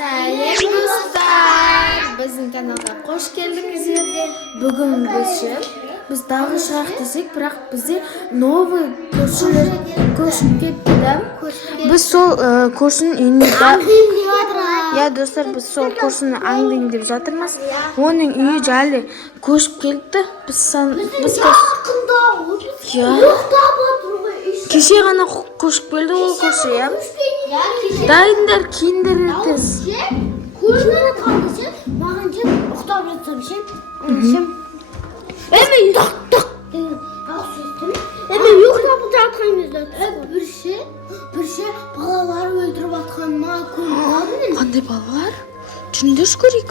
Сәлем достар! Біздің каналға қош келдіңіздер. Бүгін біз тағы шығақ десек, бірақ бізде новый көршілер көшіп кетті. Біз сол көршінің үйіне достар, біз сол көршіні аңдайын деп жатырмыз. Оның үйі жайлы көшіп келді. Кеше ғана көшіп келді ол көрші, дайындар, киіндер ертес. Көршілері қалды маған ұқтап жатсам ұйықтап жатқан бірше балалар өлтіріп жатқаныма көріп қалдым мен. Қандай балалар? Жүріңдерші көрейік.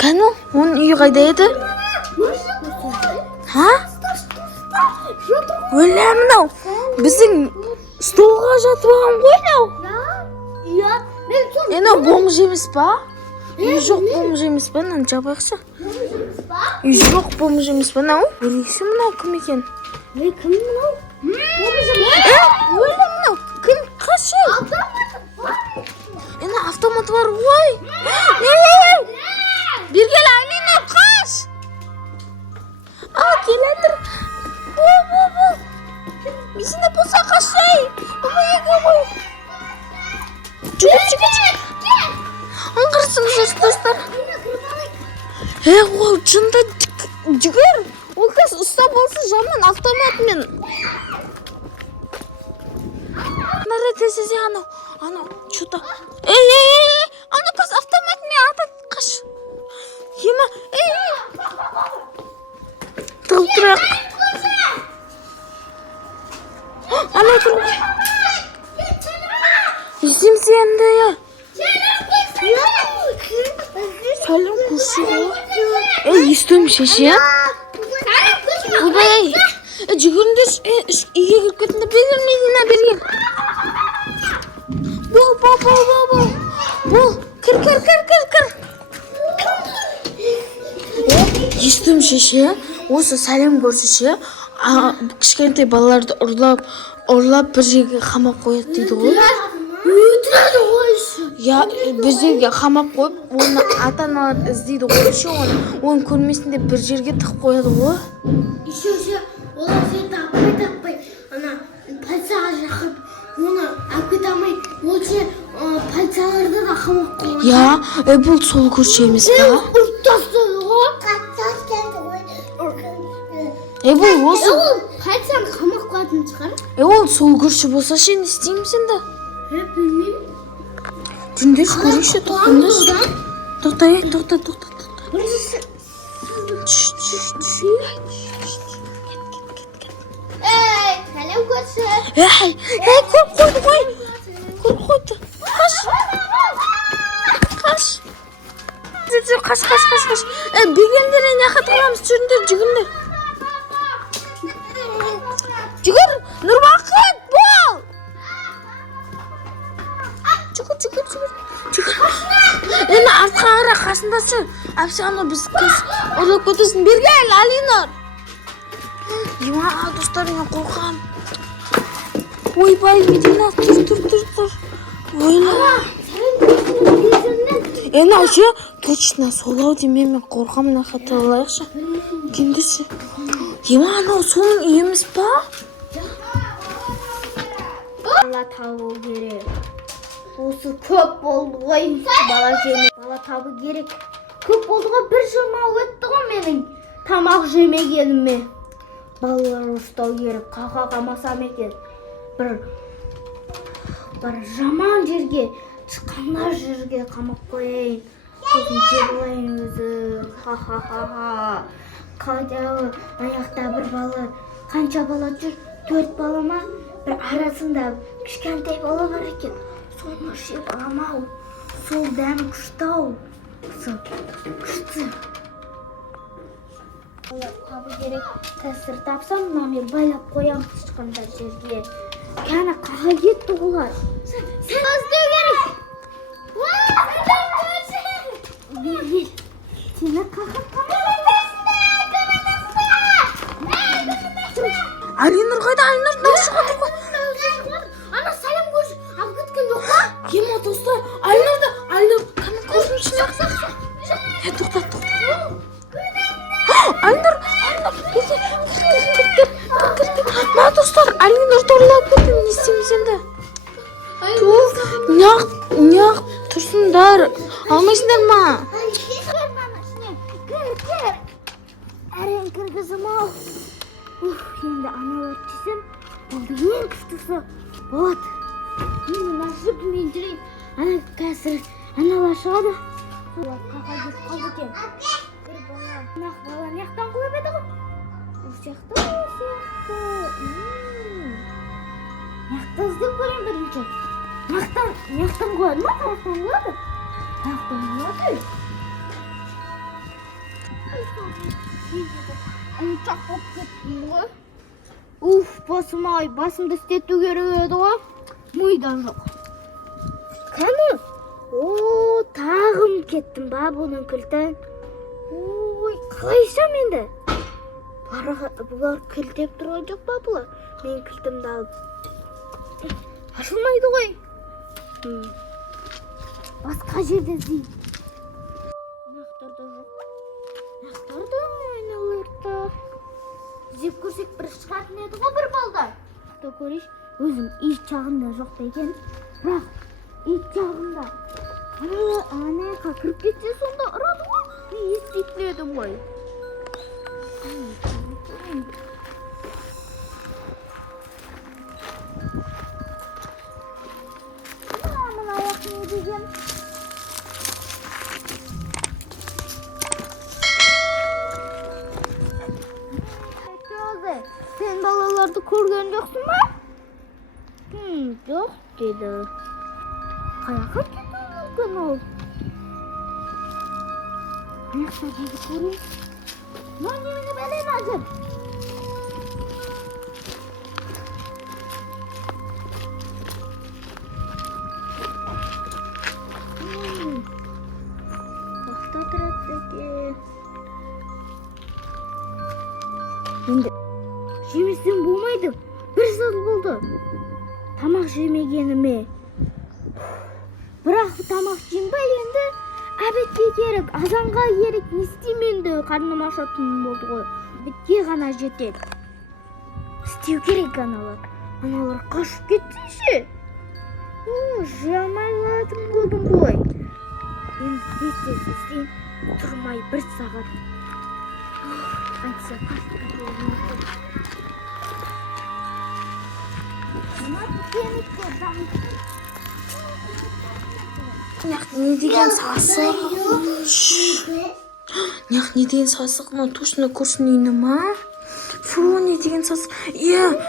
Кәні, оның үйі қайда еді? Өлі мынау, біздің столға жатып алған ғой мынау. Мынау бомж емес па? Үй жоқ бомж емес па? Мынаны жабайықшы. Үй жоқ бомж емес па? Мынау? Көрейікші мынау кім екен? Кім мынау? Өлі мынау, кім қашы? Автомат бар ғой. Бергел Алина, қаш! Келетір. Бесінде болса қашай. Жүгір. Аңғырсыңыз достар. Ол жында жүгір. Ол қыз ұста болсын жаман автоматмен. Нары тезезе анау. Что-то. Анау қыз автоматмен атады қаш. Ема. Тылтырақ. Анау тұр ғой. Естім сенді я. Сәлем көрші ғой. Естім шеше. Бұлбай. Жүгіріндер. Үйге кіріп кетінде бергел. Бұл. Кір. Естім шеше. Осы сәлем көрші. Кішкентай балаларды ұрлап бір жерге қамап қояды дейді ғой. Өтіреді ғой Біздерге қамап қойып, оны ата-аналар іздейді ғой. Оны көрмесінде бір жерге тығып қояды ғой. Олар сені таппай, полицияға жақып, оны әкете алмай, полицияларды да қамап қойды. Бұл сол көрші емес па? Ұрттастады ғой. Бұл осы. Полицияны қамап қоятын шығар. Ол сол көрші болса сен істеймін сенді? Білмеймін. Жүндеш көрейші, тоқтаңдаш. Тоқта. Сәлем көрші. Көріп қойды. Қаш. Бегендер нақат қыламыз, жүріңдер. Жүгір, Нұрбақыт, бол! Жүгір. Артқа қара, қасында жүр. Әпсі ана біз қыз ұрлап көтесін. Бергел, Алинар. Достар, мен қорқам. Ойбай, Медина, тұр. Ойла. Ше, точно, солау демен мен қорқам, нақат алайықшы. Кендесі. Анау соның үйіміз ба? Бала табу керек. Осы көп болды ғой. Бала табу керек. Көп болды ғой, бір жылма өтті ғой менің тамақ жемегеніме. Балалар ұстау керек, қақа қамасам екен. Бір жаман жерге, шыққандар жерге қамап қойайын. Сосын жерлайын өзі. Аяқта бір бала, қанша бала жүр? 4 бала ма? Бір арасында кішкентай бала бар екен. Соны жеп аламау. Сол дәм күшті-ау. Күшті. Табу керек. Тәсір тапсам, мен байлап қоям шыққандар жерге. Кәні қаға кетті олар. Сен өздеу керек. Сені қақып Алинар қайда? Алинар наушы қатыр ғой. Ана сәлем көрші. Алып кеткен жоқ па? Ема достар, Алинарды тұрса болады. Мен ашып мен жүрейін. Ана қазір аналар шығады. Қақа кетіп қалды екен. Бір бала. Ана бала неқтан құлап еді ғой? Сияқты. Неқта іздеп көрейін бірінші. Неқтан құлады ма? Таяқтан құлады? Таяқтан құлады. Ұмытшақ болып кеттім ғой. Басым-ай, басымды істету керек еді ғой. Мида жоқ. Кәні? Тағым кеттім ба бұның кілтін? Қалайша менді? Бұлар кілтеп тұрған жоқ ба бұлар? Мен кілтімді алып. Ашылмайды ғой. Басқа жерде іздейм. Нақтарда жоқ. Нақтарда айналарда. Іздеп көрсек бір шығатын еді ғой бір балдар. Құта көреш, өзім ит жағында жоқ екен. Бірақ ит жағында. Ана кіріп кетсе сонда ұрады ғой. Мен естейтін едім ғой. Мына аяқ не деген? Sen балаларды көрген жоқсың ба? Жоқ деді. Қаяққа кетуі мүмкін ол? Аяқта деді көрейін. Немені бәлен ажыр. Бақта тұрады екен. Енді жемесем болмайды. Бір жыл болды. Тамақ жемегеніме. Бірақ тамақ жембай енді әбетке керек, азанға керек. Не істеймін енді? Қарным ашатын болды ғой. Бітке ғана жетеді. Істеу керек аналар. Аналар қашып кетсейші. Жамайладым болдым ғой. Енді істейін. Тұрмай бір сағат. Айтса қашып кетеді. Не деген сасық? Не деген сасық? Ма точно көрсін үйіні ма? Фу, не деген сасық?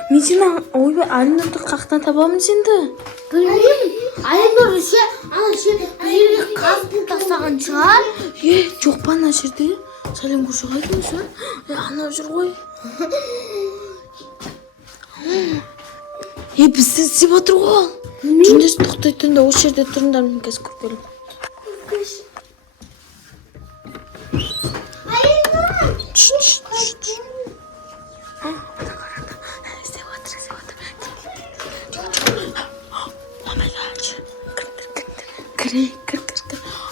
Мен сені ойбай Алинұрды қақтан табамын сенді? Білмеймін. Алинұр ше, жерге қазып тастаған шығар. Жоқ па ана жерде? Сәлем көрші қайтын ше? Ана жүр ғой. Бізді іздеп отыр ғой. Жүндес тоқтайтын да осы жерде тұрыңдар, мен қазір көріп көрем. Кір.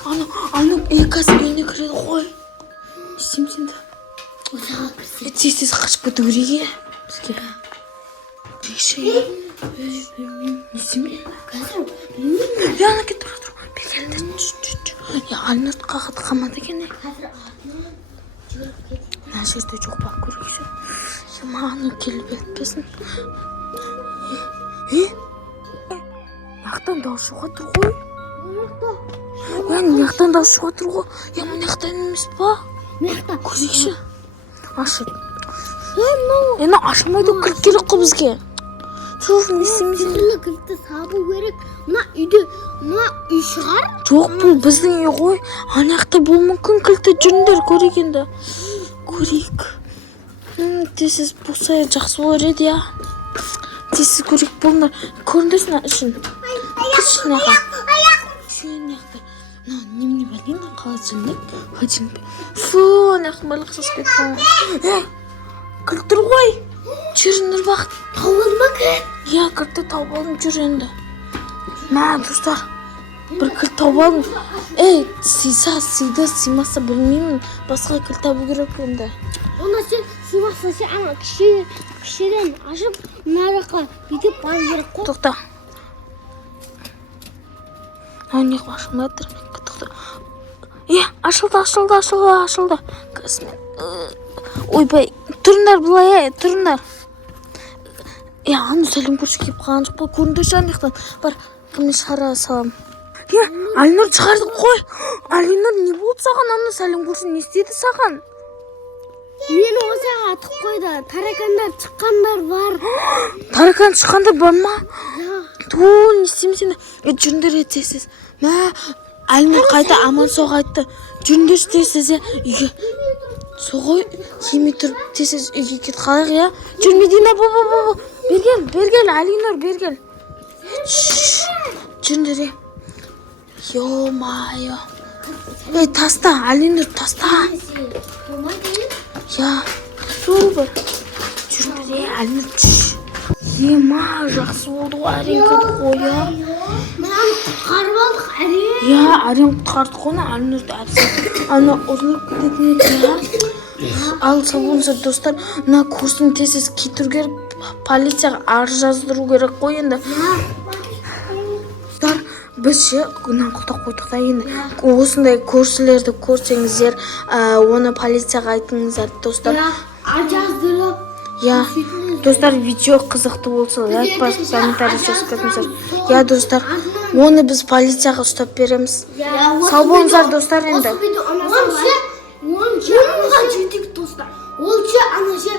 Ана қазір үйіне кіреді ғой. Істеймін сенді. Тез қашып кету керек бізге. Не істеймін? Қазір білмеймін. Ана кет тұра. Бер келді. Алинұрды қағыды қамады екен. Қазір артынан жүріп кетті. Мына жерде жоқ па көрейікші. Маған келіп етпесін. Яқтан дауыс шыға тұр ғой. Яқтан дауыс шыға тұр ғой. Мына яқтан емес па? Көрейікші. Ашып. Ена ашылмайды, кіріп керек қой бізге. Жоқ, не істеймін? Кілтті сабу керек. Мына үй шығар? Жоқ, бұл біздің үй ғой. Ана жақта болу мүмкін, кілтті жүріңдер көрейік. Тесіз болса жақсы болар еді, я. Тесіз көрейік болыңдар. Көріндесін үшін. Кіршін аға. Шүйен яқты. Немене бәлген холодильник. Фу, аяқым барлық сыз кетті. Кілттір ғой. Жүріңдер бақыт. Тауып ма кілт? Кілтті тауып алдым, жүр енді. Мә, достар. Бір кілт тауып алдым. Сыймаса білмеймін. Басқа кілт табу керек енді. Ona sen Sivas'ta sen ama kişiden aşıp naraka gidip bazı koy. Тоқта. Не ашылмай тұр. Тоқта. Ашылды. Ойбай, тұрыңдар былай, тұрыңдар. аны сәлем көрші келіп қалған жоқ па? Көрінді жан жақтан. Бар, кімне шығара салам. Алинұр шығарды қой. Алинұр, не болды саған? Аны сәлем көрші не істеді саған? Мені осы атып қойды. Таракандар шыққандар бар. Таракан шыққандар бар ма? Ту, не істеймін сені? Жүріңдер етесіз. Мә, Алинұр қайта аман соғайтты. Жүріңдер істейсіз, үйге. Соғой, кемей тұрып тесіз үйге кет қалайық, я? Жүрме деймі, бұл. Бергел, Алинұр, бергел. Жүріңдер, Ё-майо. Таста, Алинұр, таста. Я, супер. Жүріңдер, Алинұр, Ема, жақсы болды ғой, әрең кетті ғой, я. Мынаны құтқарып алдық, әрең. Я, әрең құтқарды ғой, Алинұрды әпсі. Ана ұзылып кететін еді, я. Ал сабонса достар, мына курсын тезіз кетіру керек, полицияға арыз жаздыру керек қой енді. Достар, біз ше күннен құлтақ қойдық та енді. Осындай көршілерді көрсеңіздер, оны полицияға айтыңыздар, достар. Жаздырып. Я, достар, видео қызықты болса, лайк басып, комментарий жазып кетіңіздер. Я, достар, оны біз полицияға ұстап береміз. Сау болыңыздар, достар, енді. Онша жетік достар. Олша анаша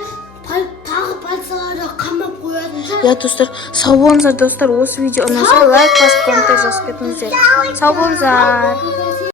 тағы полицияға қамап қоятын. Я, достар, сау болыңыздар, достар. Осы видео ұнаса лайк басып, комментарий жазып кетіңіздер. Сау болыңыздар.